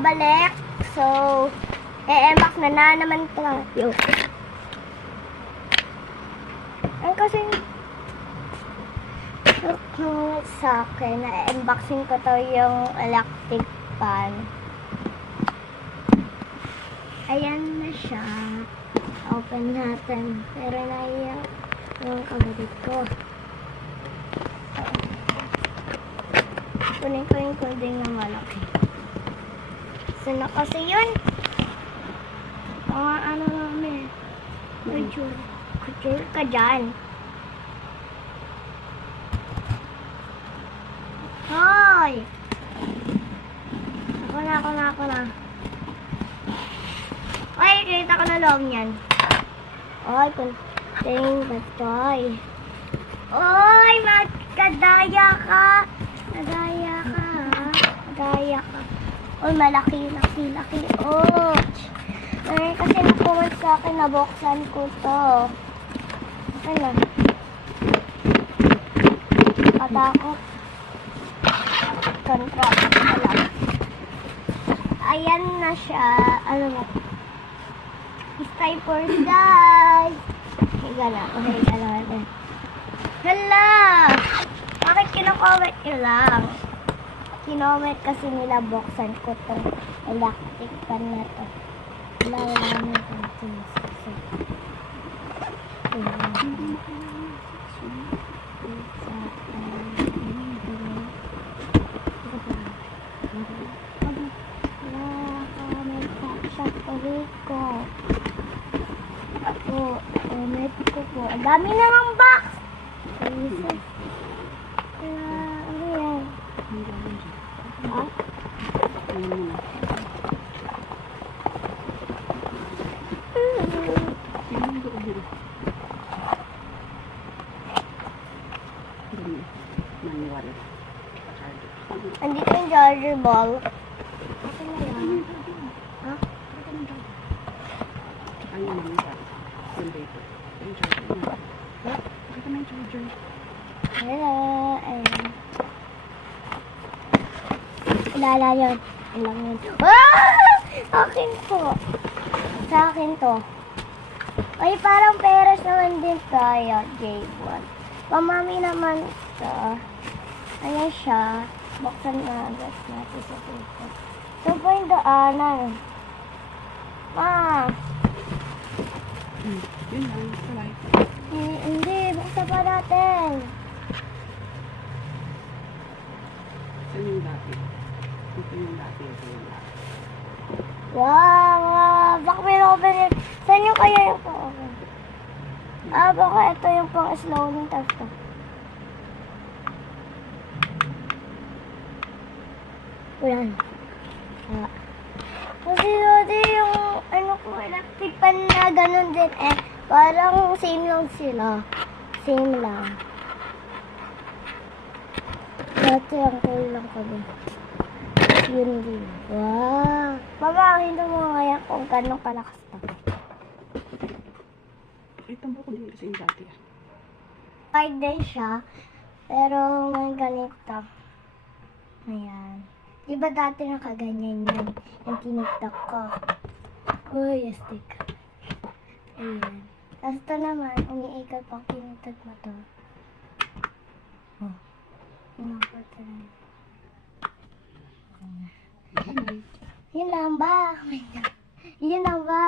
pabalik. So, e-emak na naman tayo. Ang kasi sa akin, na-unboxing ko to yung electric fan. Ayan na siya. Open natin. Pero naiyak yung kabalit ko. Kunin ko yung kunding na malaki. Sino kasi yun? Mga ano namin. Kutsur ka dyan. Hoy! Ako na. Ay, kita ko na loob niyan. Ay, kunting batoy. Oy, magkadaya ka. Nadaya ka. Oy, malaki. Oh. Ay, kasi nakuha sa akin, nabuksan ko to. Ano? Katakot. Contract pala. Ayan na siya. Ano na? It's time for die. Higa na. Hala! Bakit kino-comment nyo lang? Kinoment kasi nila buksan ko itong electric fan na to. Wala naman ito. Ang dami na ng box! Jesus. Ano yan? Ha? Andito yung charger ball. Ito na yan. Ha? Ano naman siya? Yung dito. Yung charger niya. Ito na yung charger. Hello. Ilala yun. Ilang yun. Ah! Akin to. Sa akin to. Ay, parang peras naman din tayo. J1. Mamami naman ito. Ayan siya. Buksan na agad natin sa dito. Ito po yung daanan. Yun lang. Kulay. Hindi. Buksan pa natin. Saan yung dati? Ito yung dati. Wow! Baka may open yun. Saan yung kaya yung pa-open? Baka ito yung pang-slowing test ko. Ulan. Kasi yung ano ko, electric pan na ganun din parang same lang sila. Same lang. Dati ang cool lang kami. Yun din. Wow! Babangin mo ngayon kung gano'ng kalakas pa. Ito ba ko din kasi yung dati Wide din siya, pero may ganito. Ayan. Diba dati nakaganyan yan? Yung tinitak ko. Uy, astig. Ayan. Tapos ito naman, umiikot pang tinitag mo to. Oh. Inakot na rin. Yun lang ba? Oh my God. Yun lang ba?